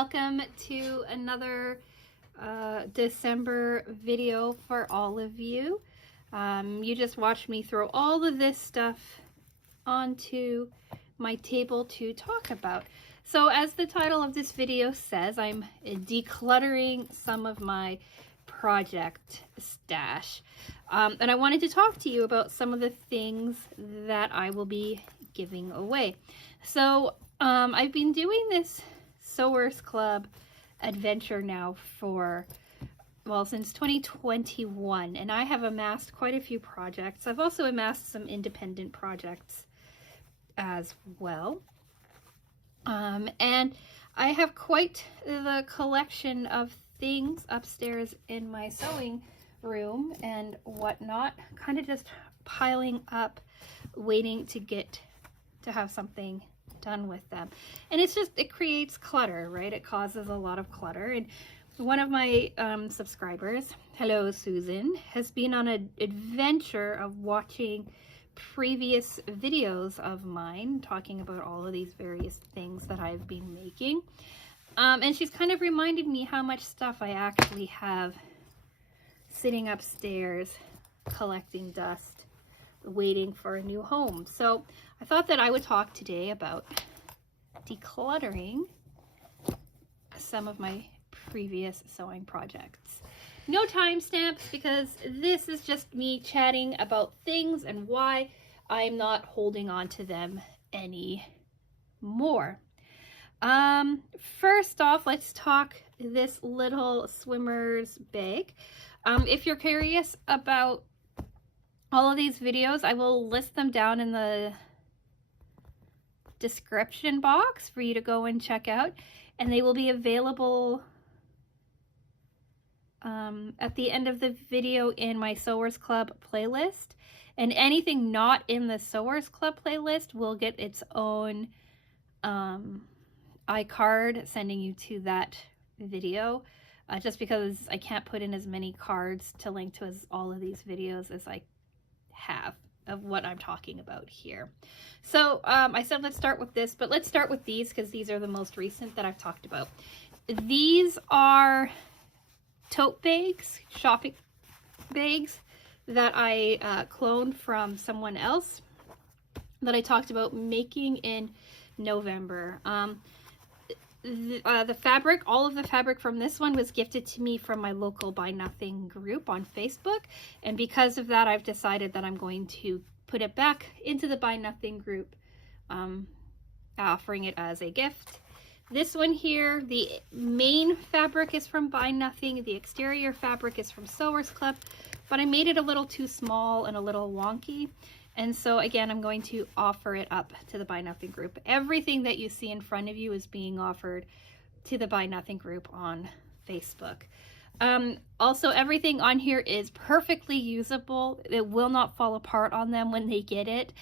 welcome to another December video for all of you. You just watched me throw all of this stuff onto my table to talk about. So as the title of this video says, I'm decluttering some of my project stash. And I wanted to talk to you about some of the things that I will be giving away. So I've been doing this Sewers Club adventure now for, well, since 2021, and I have amassed quite a few projects. I've also amassed some independent projects as well. And I have quite the collection of things upstairs in my sewing room and whatnot, kind of just piling up, waiting to get to have something done with them. And it's just, it creates clutter, right? It causes a lot of clutter. And one of my subscribers, hello Susan, has been on an adventure of watching previous videos of mine talking about all of these various things that I've been making. And she's kind of reminded me how much stuff I actually have sitting upstairs collecting dust, waiting for a new home. So I thought that I would talk today about decluttering some of my previous sewing projects. No timestamps, because this is just me chatting about things and why I'm not holding on to them anymore. First off, let's talk this little swimmer's bag. If you're curious about all of these videos, I will list them down in the description box for you to go and check out, and they will be available at the end of the video in my Sewers Club playlist. And anything not in the Sewers Club playlist will get its own iCard sending you to that video, just because I can't put in as many cards to link to all of these videos as I have of what I'm talking about here. So I said let's start with this, but let's start with these because these are the most recent that I've talked about. These are tote bags, shopping bags that I cloned from someone else that I talked about making in November. The fabric, all of the fabric from this one was gifted to me from my local Buy Nothing group on Facebook, and because of that I've decided that I'm going to put it back into the Buy Nothing group, offering it as a gift. This one here, the main fabric is from Buy Nothing, the exterior fabric is from Sewers Club, but I made it a little too small and a little wonky. And so again, I'm going to offer it up to the Buy Nothing group. Everything that you see in front of you is being offered to the Buy Nothing group on Facebook. Also, everything on here is perfectly usable. It will not fall apart on them when they get it,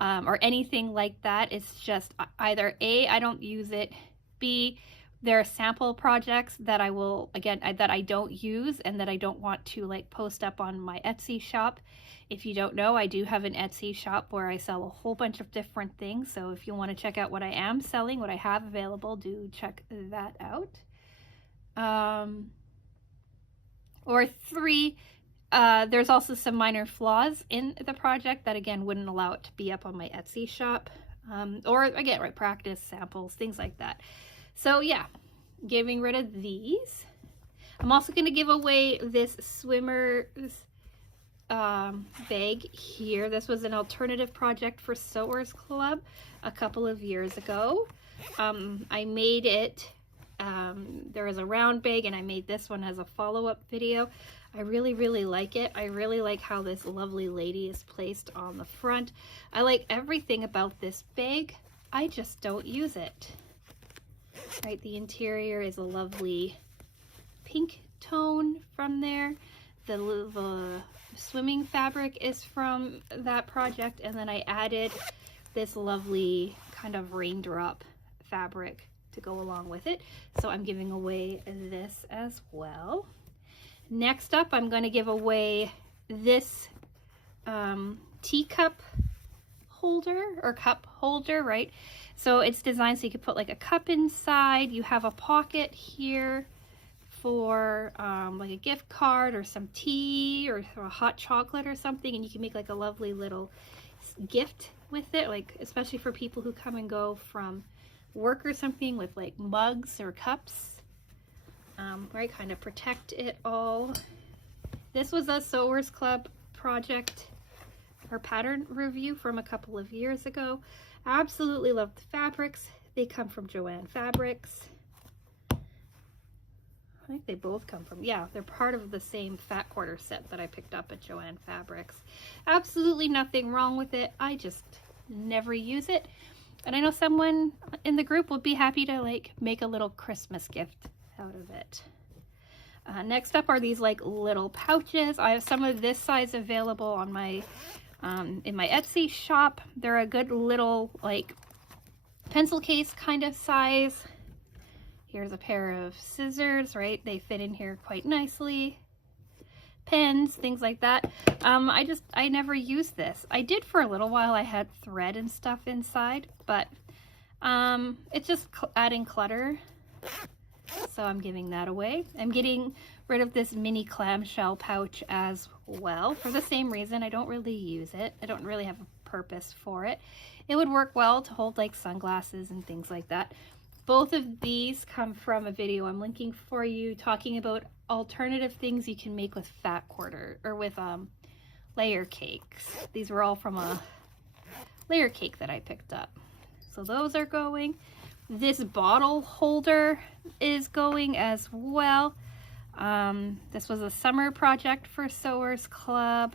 or anything like that. It's just either A, I don't use it, B, there are sample projects that I will, again, that I don't use and that I don't want to like post up on my Etsy shop. If you don't know, I do have an Etsy shop where I sell a whole bunch of different things. So if you want to check out what I am selling, what I have available, do check that out. Or 3, there's also some minor flaws in the project that again wouldn't allow it to be up on my Etsy shop. Or again, right, practice samples, things like that. So yeah, getting rid of these. I'm also going to give away this swimmer's bag here. This was an alternative project for Sewers Club a couple of years ago. I made it, there was a round bag, and I made this one as a follow-up video. I really like it. I really like how this lovely lady is placed on the front. I like everything about this bag. I just don't use it. Right, the interior is a lovely pink tone from there. The swimming fabric is from that project, and then I added this lovely kind of raindrop fabric to go along with it. So I'm giving away this as well. Next up, I'm going to give away this teacup holder or cup holder, right? So it's designed so you could put like a cup inside. You have a pocket here for like a gift card or some tea or a hot chocolate or something, and you can make like a lovely little gift with it, like especially for people who come and go from work or something, with like mugs or cups, right, kind of protect it all. This was a Sewers Club project or pattern review from a couple of years ago. I absolutely love the fabrics. They come from Joann Fabrics. I think they both come from, yeah, they're part of the same fat quarter set that I picked up at Joann Fabrics. Absolutely nothing wrong with it. I just never use it. And I know someone in the group would be happy to like make a little Christmas gift out of it. Next up are these like little pouches. I have some of this size available on my in my Etsy shop. They're a good little like pencil case kind of size. Here's a pair of scissors, right? They fit in here quite nicely. Pens, things like that. I never used this. I did for a little while. I had thread and stuff inside, but it's just adding clutter. So I'm giving that away. I'm getting rid of this mini clamshell pouch as well for the same reason. I don't really use it. I don't really have a purpose for it. It would work well to hold like sunglasses and things like that. Both of these come from a video I'm linking for you talking about alternative things you can make with fat quarter or with layer cakes. These were all from a layer cake that I picked up. So those are going. This bottle holder is going as well. This was a summer project for Sewers Club,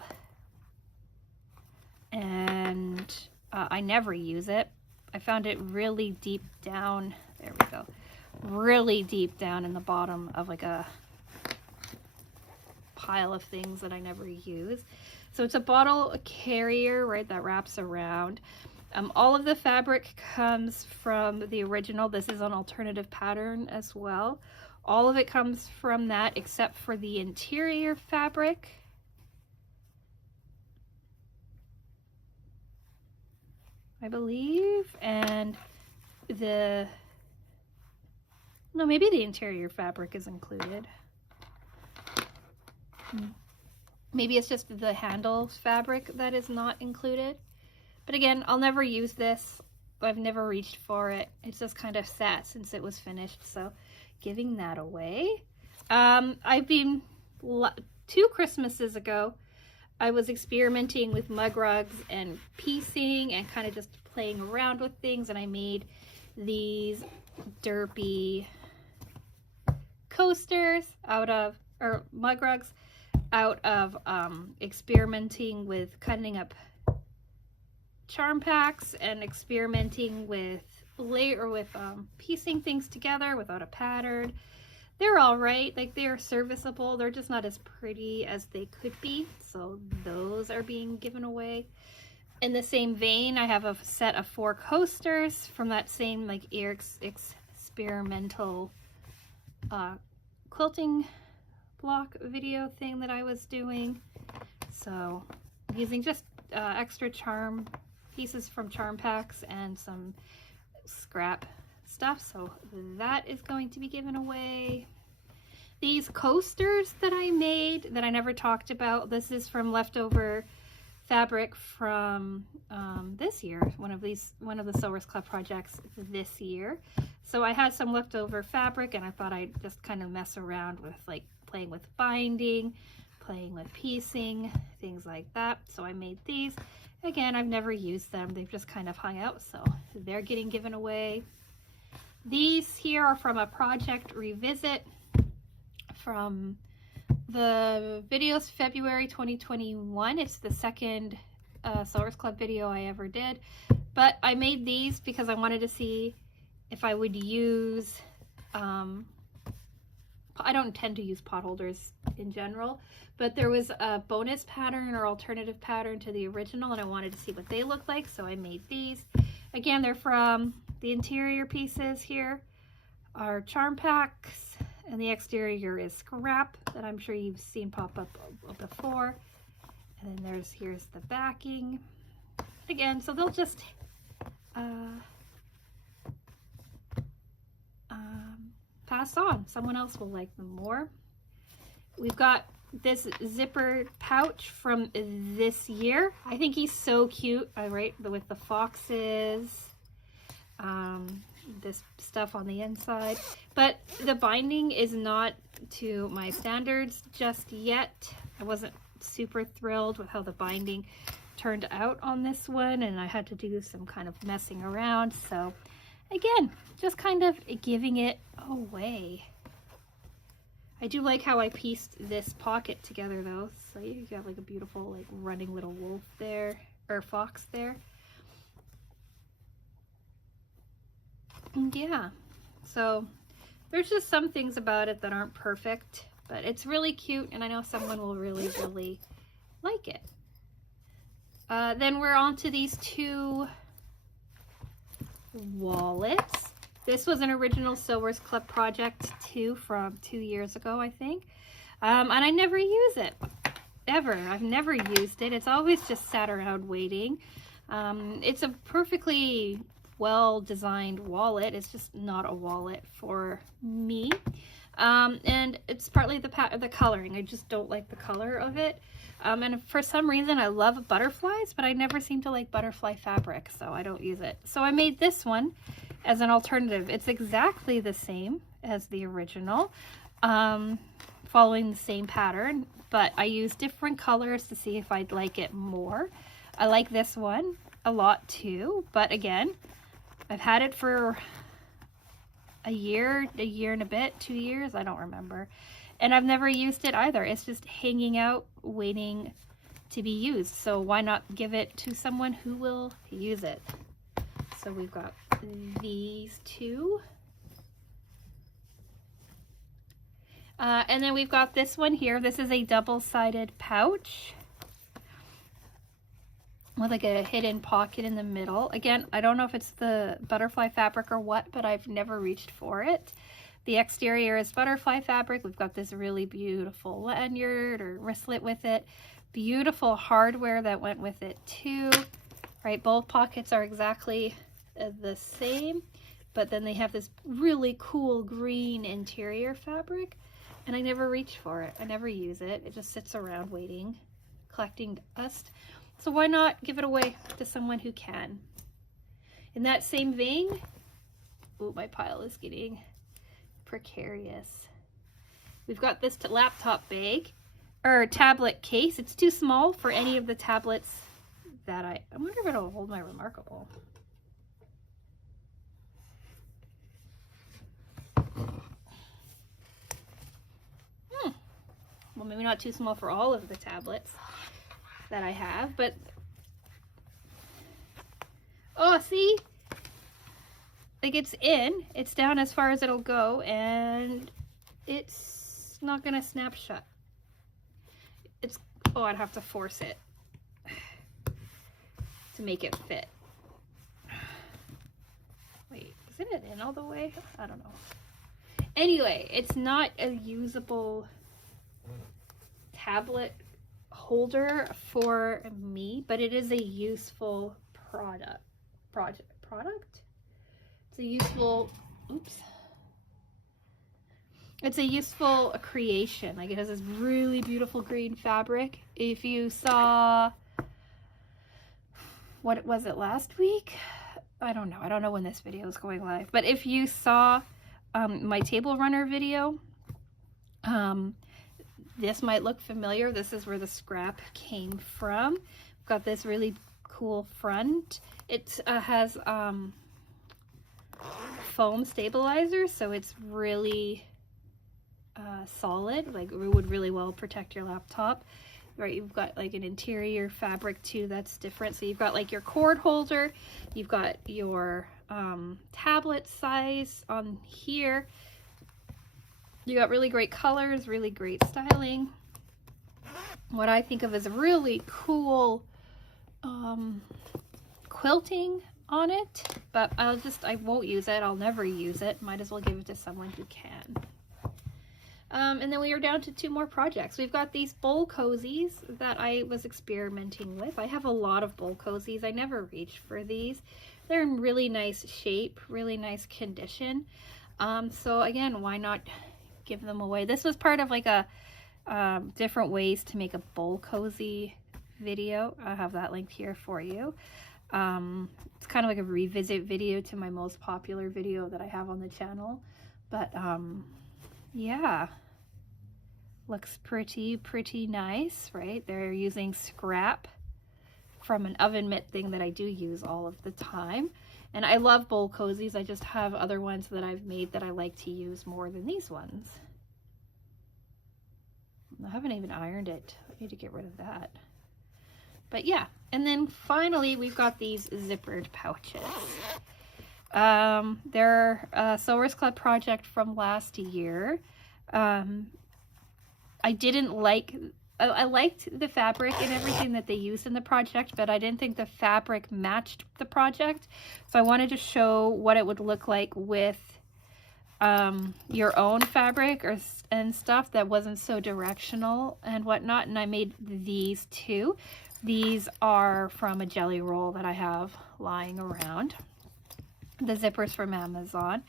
and I never use it. I found it really deep down, there we go, really deep down in the bottom of like a pile of things that I never use. So it's a bottle carrier, right, that wraps around. All of the fabric comes from the original. This is an alternative pattern as well. All of it comes from that except for the interior fabric. I believe, and no, maybe the interior fabric is included. Maybe it's just the handle fabric that is not included. But again, I'll never use this. I've never reached for it. It's just kind of sat since it was finished, so giving that away. I've been 2 Christmases ago, I was experimenting with mug rugs and piecing and kind of just playing around with things, and I made these derpy coasters out of, or mug rugs out of experimenting with cutting up charm packs and experimenting with piecing things together without a pattern. They're all right, like they're serviceable. They're just not as pretty as they could be. So those are being given away. In the same vein, I have a set of 4 coasters from that same like experimental quilting block video thing that I was doing. So using just extra charm pieces from charm packs and some scrap stuff, so that is going to be given away. These coasters that I made that I never talked about, this is from leftover fabric from this year, one of the Sewers Club projects this year. So I had some leftover fabric and I thought I'd just kind of mess around with like playing with binding, playing with piecing, things like that. So I made these. Again, I've never used them. They've just kind of hung out, so they're getting given away. These here are from a project revisit from the videos February 2021. It's the second Sewers Club video I ever did, but I made these because I wanted to see if I would use, I don't tend to use pot holders in general, but there was a bonus pattern or alternative pattern to the original and I wanted to see what they look like, so I made these. Again, they're from the interior pieces here are charm packs, and the exterior is scrap that I'm sure you've seen pop up before. And then here's the backing. Again, so they'll just pass on. Someone else will like them more. We've got this zipper pouch from this year. I think he's so cute. Right, with the foxes, this stuff on the inside, but the binding is not to my standards just yet. I wasn't super thrilled with how the binding turned out on this one, and I had to do some kind of messing around. So again, just kind of giving it away. I do like how I pieced this pocket together though. So you got like a beautiful like running little wolf there, or fox there. And yeah, so there's just some things about it that aren't perfect, but it's really cute, and I know someone will really, really like it. Then we're on to these two wallets. This was an original Sewers Club project too, from 2 years ago, I think. And I never use it, ever. I've never used it. It's always just sat around waiting. It's a perfectly well-designed wallet. It's just not a wallet for me. And it's partly the coloring. I just don't like the color of it. And for some reason I love butterflies, but I never seem to like butterfly fabric, so I don't use it. So I made this one as an alternative. It's exactly the same as the original, following the same pattern, but I use different colors to see if I'd like it more. I like this one a lot too, but again, I've had it for a year and a bit, 2 years, I don't remember. And I've never used it either. It's just hanging out, waiting to be used. So why not give it to someone who will use it? So we've got these two. And then we've got this one here. This is a double-sided pouch with like a hidden pocket in the middle. Again, I don't know if it's the butterfly fabric or what, but I've never reached for it. The exterior is butterfly fabric. We've got this really beautiful lanyard or wristlet with it. Beautiful hardware that went with it too. Right, both pockets are exactly the same, but then they have this really cool green interior fabric, and I never reach for it. I never use it. It just sits around waiting, collecting dust. So why not give it away to someone who can? In that same vein, oh, my pile is getting precarious. We've got this laptop bag, or tablet case. It's too small for any of the tablets that I wonder if it'll hold my Remarkable. Well, maybe not too small for all of the tablets that I have, but oh, see, like it's down as far as it'll go, and it's not gonna snap shut. Oh, I'd have to force it to make it fit. Wait, isn't it in all the way? I don't know. Anyway, it's not a usable tablet holder for me, but it is a useful product. It's a useful, oops. It's a useful creation. Like, it has this really beautiful green fabric. If you saw, what was it, last week? I don't know. I don't know when this video is going live. But if you saw my table runner video, this might look familiar. This is where the scrap came from. We've got this really cool front. It has foam stabilizer, so it's really solid. Like, it would really well protect your laptop. Right, you've got like an interior fabric too that's different. So you've got like your cord holder, you've got your tablet size on here. You got really great colors, really great styling. What I think of as a really cool quilting on it, but I won't use it. I'll never use it. Might as well give it to someone who can. And then we are down to 2 more projects. We've got these bowl cozies that I was experimenting with. I have a lot of bowl cozies. I never reached for these. They're in really nice shape, really nice condition. So again, why not give them away? This was part of like a different ways to make a bowl cozy video. I have that linked here for you. It's kind of like a revisit video to my most popular video that I have on the channel. But yeah, looks pretty nice, right? They're using scrap from an oven mitt thing that I do use all of the time. And I love bowl cozies. I just have other ones that I've made that I like to use more than these ones. I haven't even ironed it. I need to get rid of that. But yeah, and then finally we've got these zippered pouches. They're a Sewers Club project from last year. I didn't like, I liked the fabric and everything that they used in the project, but I didn't think the fabric matched the project. So I wanted to show what it would look like with your own fabric and stuff that wasn't so directional and whatnot. And I made these two. These are from a jelly roll that I have lying around. The zippers from Amazon,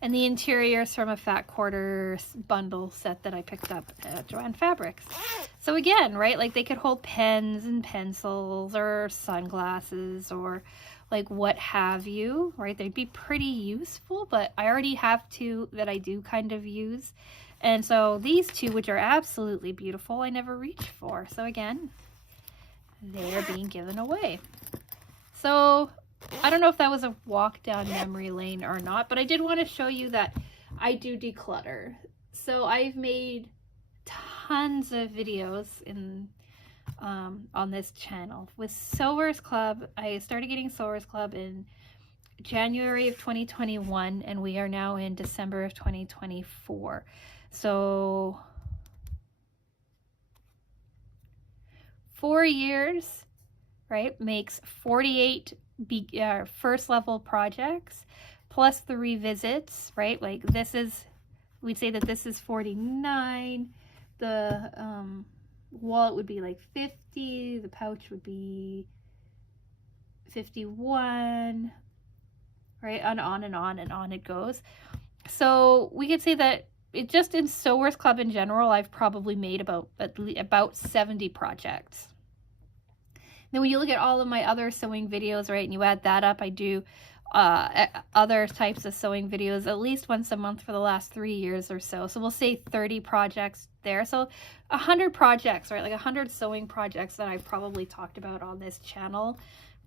and the interiors from a fat quarter bundle set that I picked up at Joann Fabrics. So again, right, like they could hold pens and pencils or sunglasses or like what have you, right? They'd be pretty useful, but I already have two that I do kind of use. And so these two, which are absolutely beautiful, I never reached for. So again, they're being given away. So I don't know if that was a walk down memory lane or not, but I did want to show you that I do declutter. So I've made tons of videos on this channel. With Sewers Club, I started getting Sewers Club in January of 2021, and we are now in December of 2024. So 4 years, right, makes 48 first level projects plus the revisits, right? Like this is, we'd say that this is 49. The wallet would be like 50. The pouch would be 51, right? And on and on and on it goes. So we could say that it just in Sewers Club in general, I've probably made about 70 projects. Then when you look at all of my other sewing videos, right, and you add that up, I do other types of sewing videos at least once a month for the last 3 years or so. So we'll say 30 projects there. So 100 projects, right, like 100 sewing projects that I've probably talked about on this channel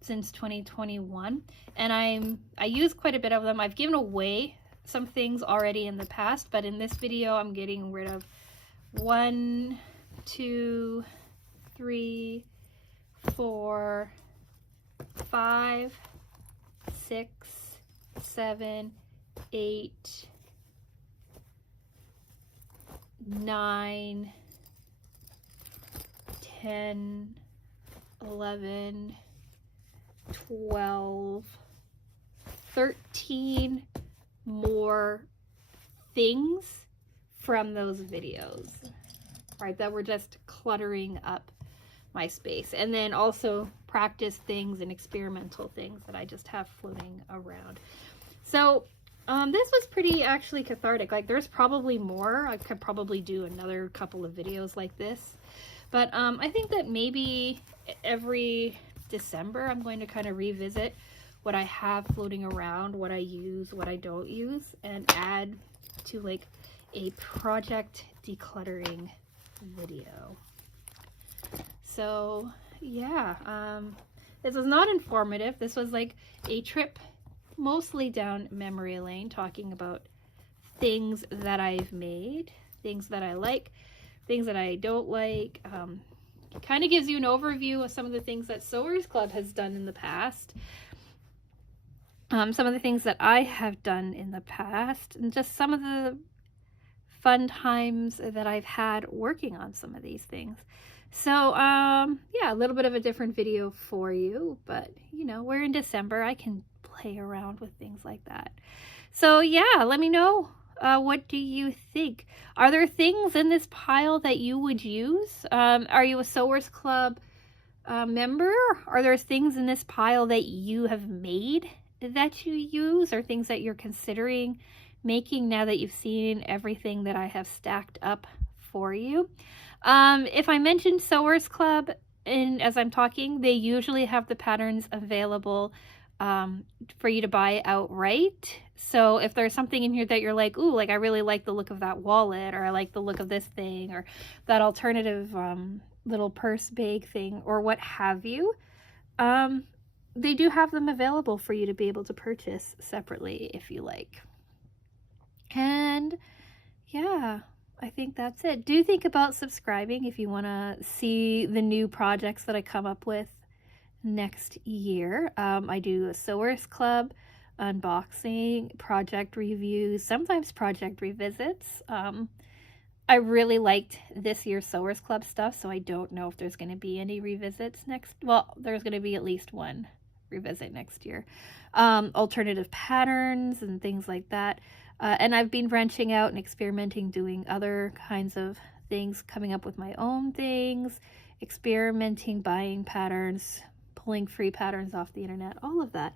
since 2021. And I use quite a bit of them. I've given away some things already in the past, but in this video, I'm getting rid of 1, 2, 3, 4, 5, 6, 7, 8, 9, 10, 11, 12, 13 more things from those videos, right, that were just cluttering up my space. And then also practice things and experimental things that I just have floating around. So this was pretty actually cathartic. Like there's probably more. I could probably do another couple of videos like this, but I think that maybe every December I'm going to kind of revisit what I have floating around, what I use, what I don't use, and add to like a project decluttering video. So yeah, this was not informative. This was like a trip mostly down memory lane, talking about things that I've made, things that I like, things that I don't like. It kind of gives you an overview of some of the things that Sewers Club has done in the past, some of the things that I have done in the past, and just some of the fun times that I've had working on some of these things. So yeah, a little bit of a different video for you, but you know, we're in December. I can play around with things like that. So yeah, let me know. What do you think? Are there things in this pile that you would use? Are you a Sewers Club member? Are there things in this pile that you have made that you use, or things that you're considering making now that you've seen everything that I have stacked up for you. If I mentioned Sewers Club as I'm talking, they usually have the patterns available for you to buy outright. So if there's something in here that you're like, ooh, like I really like the look of that wallet, or I like the look of this thing, or that alternative little purse bag thing, or what have you, they do have them available for you to be able to purchase separately if you like. And yeah, I think that's it. Do think about subscribing if you want to see the new projects that I come up with next year. I do a Sewers Club unboxing, project reviews, sometimes project revisits. I really liked this year's Sewers Club stuff, so I don't know if there's going to be any revisits next. Well, there's going to be at least one revisit next year. Alternative patterns and things like that. And I've been branching out and experimenting, doing other kinds of things, coming up with my own things, experimenting, buying patterns, pulling free patterns off the internet, all of that.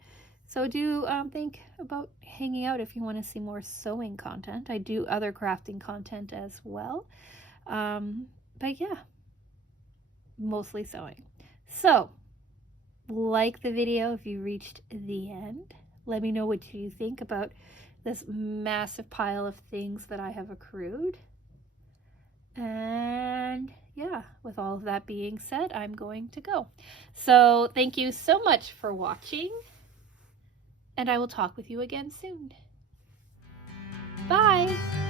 So do think about hanging out if you want to see more sewing content. I do other crafting content as well. But yeah, mostly sewing. So like the video if you reached the end. Let me know what you think about this massive pile of things that I have accrued. And yeah, with all of that being said, I'm going to go. So thank you so much for watching, and I will talk with you again soon. Bye!